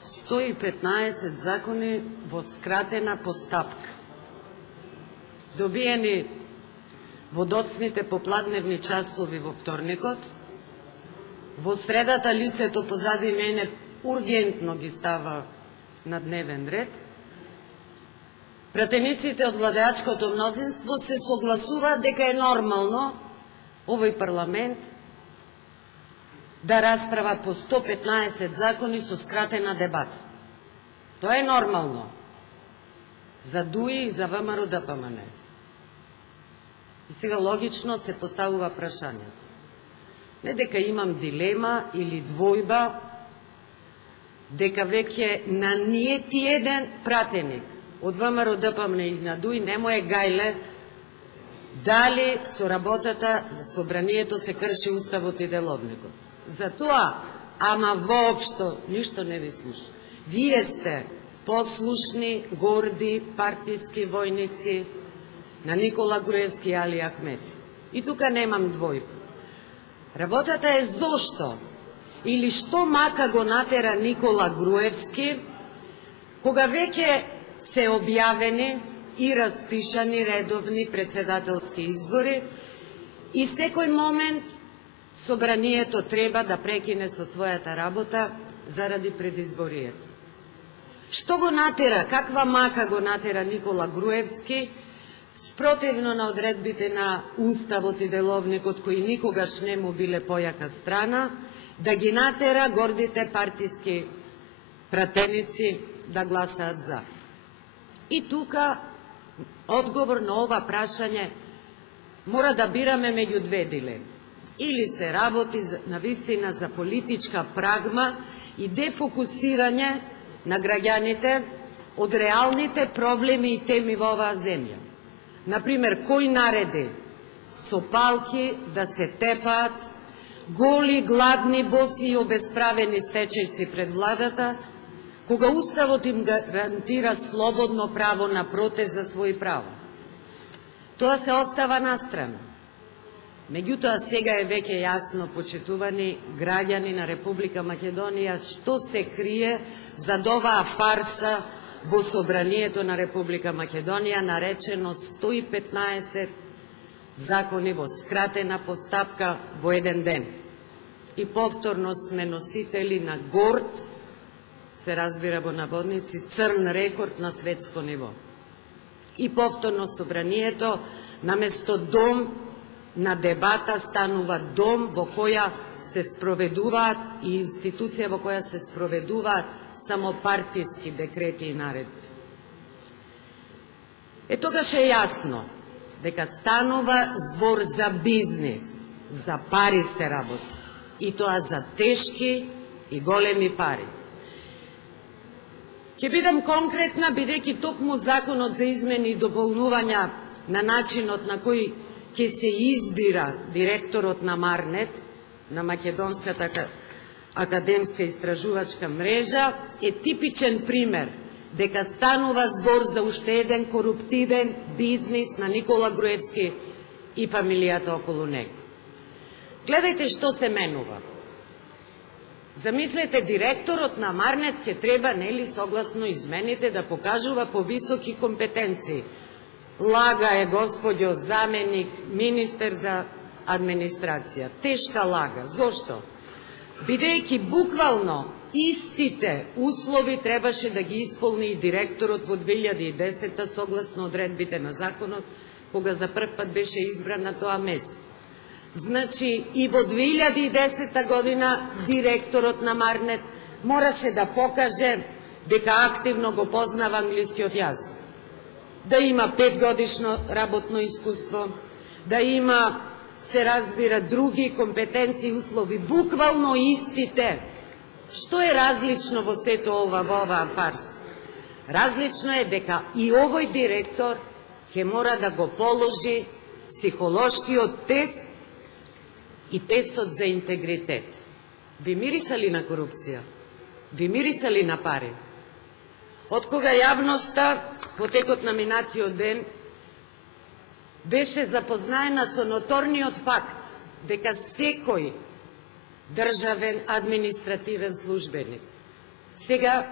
115 закони во скратена постапка, добиени во доцните попладневни часови во вторникот. Во средата лицето позади мене ургентно ги става на дневен ред. Пратениците од владеачкото мнозинство се согласуваат дека е нормално овој парламент да расправа по 115 закони со скратена дебата. Тоа е нормално за ДУИ и за ВМРО ДПМН. И сега логично се поставува прашањето. Не дека имам дилема или двојба, дека веќе на ниети еден пратеник од ВМРО ДПМН и на ДУИ не му е гајле дали со работата собранието се крши уставот и деловникот. Затоа, ама воопшто ништо не ви слуша. Вие сте послушни, горди, партиски војници на Никола Груевски и Али Ахмети. И тука немам двојба. Работата е зошто или што мака го натера Никола Груевски, кога веќе се објавени и распишани редовни председателски избори и секој момент собранието треба да прекине со својата работа заради предизборието. Што го натера, каква мака го натера Никола Груевски, спротивно на одредбите на Уставот и Деловникот, кои никогаш не му биле појака страна, да ги натера гордите партиски пратеници да гласаат за. И тука, одговор на ова прашање, мора да бираме меѓу две дилеми. Или се работи на вистина за политичка прагма и дефокусирање на граѓаните од реалните проблеми и теми во оваа земја. Например, кој нареди со палки да се тепаат голи, гладни, боси и обесправени стечајци пред владата, кога Уставот им гарантира слободно право на протест за своји права. Тоа се остава настрана. Меѓутоа, сега е веќе јасно, почитувани граѓани на Република Македонија, што се крие зад оваа фарса во собранието на Република Македонија, наречено 115 закони во скратена постапка во еден ден. И повторно сме носители на горд, се разбира во наводници, црн рекорд на светско ниво. И повторно собранието, наместо дом на дебата, станува дом во која се спроведуваат и институција во која се спроведуваат само партиски декрети и наредби. Тогаш е јасно дека станува збор за бизнис, за пари се работи, и тоа за тешки и големи пари. Ќе бидам конкретна, бидејќи токму законот за измени и дополнувања на начинот на кој ќе се избира директорот на Марнет, на Македонската академска истражувачка мрежа, е типичен пример дека станува збор за уште еден коруптивен бизнис на Никола Груевски и фамилијата околу него. Гледајте што се менува. Замислете, директорот на Марнет ќе треба, нели, согласно измените, да покажува повисоки компетенции. Лага е господјо заменик, министер за администрација. Тешка лага. Зошто? Бидејќи буквално истите услови требаше да ги исполни и директорот во 2010 согласно одредбите на законот, кога за прв пат беше избран на тоа место. Значи, и во 2010 година директорот на Марнет мораше да покаже дека активно го познава англискиот јазик, да има 5-годишно работно искуство, да има, се разбира, други компетенции и услови, буквално истите. Што е различно во сето ова, во оваа фарс? Различно е дека и овој директор ќе мора да го положи психолошкиот тест и тестот за интегритет. Ви мирисали на корупција? Ви мирисали на пари? Од кога јавноста, во текот на минатиот ден, беше запознаена со ноторниот факт дека секој државен административен службеник, Сега,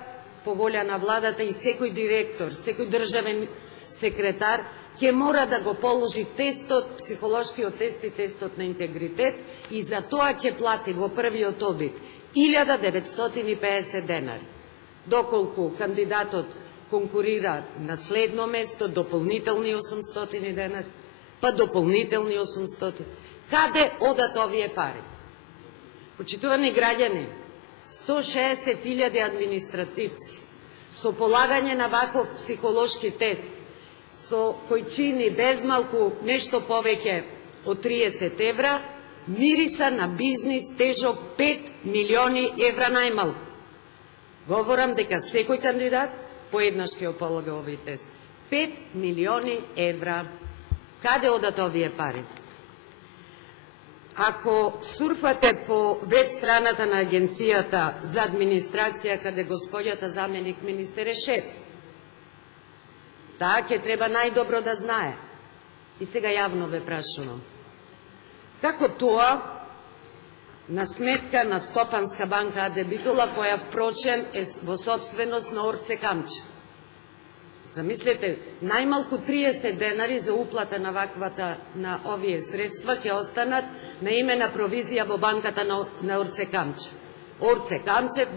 по волја на владата и секој директор, секој државен секретар, ќе мора да го положи тестот, психолошкиот тест и тестот на интегритет, и за тоа ќе плати во првиот обид 1950 денари. Доколку кандидатот конкурира на следно место, дополнителни 800 денари, па дополнителни 800. Каде одат овие пари? Почитувани граѓани, 160.000 административци со полагање на ваков психолошки тест, со кој чини безмалку нешто повеќе од 30 евра, мириса на бизнис тежок 5 милиони евра најмалку. Говорам дека секој кандидат поеднаш ќе полага овој тест. 5 милиони евра. Каде одат овие пари? Ако сурфате по веб страната на Агенцијата за администрација, каде господјата заменик министер е шеф, таа ќе треба најдобро да знае. И сега јавно ве прашувам. Како тоа на сметка на Стопанска банка АД Битола, која впрочем е во собственост на Орце Камче? Замислете, најмалку 30 денари за уплата на овие средства ќе останат на име на провизија во банката на Орце Камче. Орце Камчев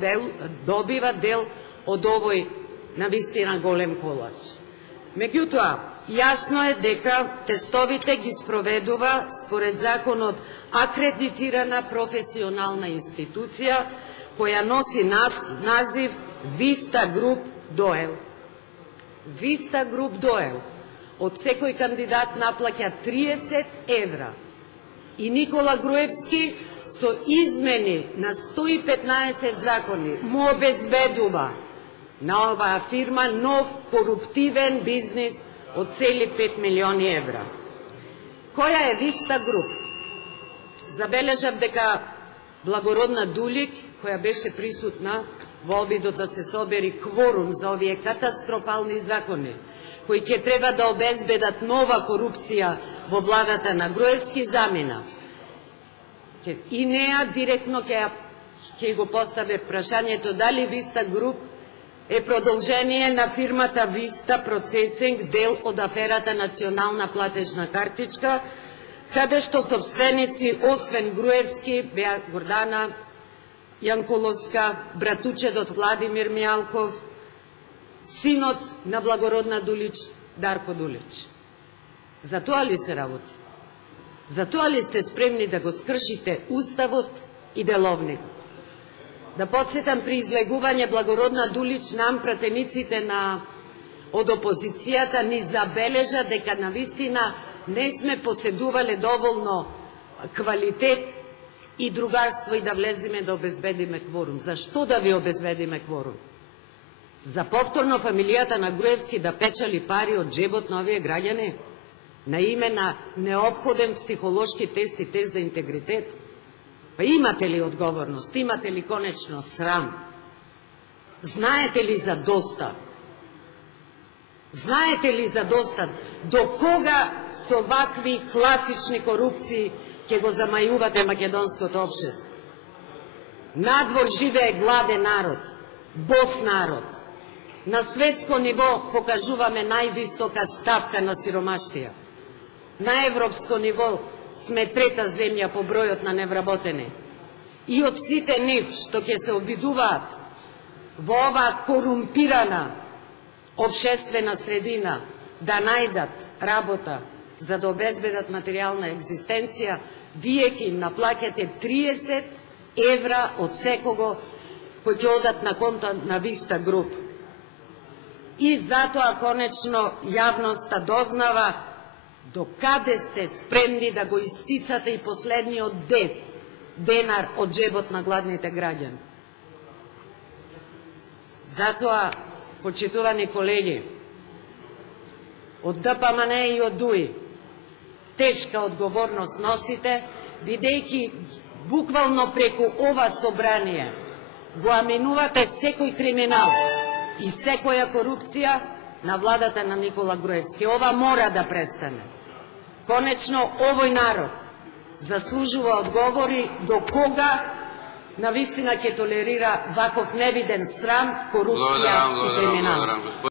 добива дел од овој навистина голем колач. Меѓутоа, јасно е дека тестовите ги спроведува според законот акредитирана професионална институција која носи назив Виста Груп Доел. Виста Груп Доел од секој кандидат наплаќа 30 евра и Никола Груевски со измени на 115 закони му обезбедува на оваа фирма нов коруптивен бизнис од цели 5 милиони евра. Која е Виста Груп? Забележав дека Благородна Дулик, која беше присутна во обидот да се собери кворум за овие катастрофални закони, кои ќе треба да обезбедат нова корупција во владата на Груевски, замина. И неа директно ќе го постави прашањето дали Виста Груп е продолжение на фирмата Виста Процесинг, дел од аферата Национална платежна картичка, каде што собственици, освен Груевски, беа Гордана Јанкуловска, братучедот Владимир Мијалков, синот на Благородна Дулич, Дарко Дулич. За тоа ли се работи? За тоа ли сте спремни да го скршите Уставот и Деловникот? Да подсетам, при излегување Благородна Дулич, нам пратениците од опозицијата ни забележа дека навистина не сме поседувале доволно квалитет и другарство и да влеземе да обезбедиме кворум. Зашто да ви обезбедиме кворум? За повторно фамилијата на Груевски да печали пари од джебот на овие граѓани? На име на неопходен психолошки тест и тест за интегритет? Па имате ли одговорност? Имате ли конечно срам? Знаете ли за доста? Знаете ли за доста? До кога со вакви класични корупции ќе го замајувате македонското општество? Надвор живее гладен народ, бос народ. На светско ниво покажуваме највисока стапка на сиромаштија. На европско ниво сме трета земја по бројот на невработени. И од сите нив што ќе се обидуваат во оваа корумпирана општествена средина да најдат работа за да обезбедат материјална екзистенција, вие ќе им наплаќате 30 евра од секого кој ќе одат на конто на Виста Груп. И затоа конечно јавноста дознава до каде сте спремни да го исцицате и последниот денар од джебот на гладните граѓани. Затоа, почитувани колеги, од ДПМН и од ДУИ, тешка одговорност носите, бидејќи буквално преку ова собрание го аминувате секој криминал и секоја корупција на владата на Никола Груевски. Ова мора да престане. Конечно, овој народ заслужува одговори до кога навистина ќе толерира ваков невиден срам, корупција и криминал.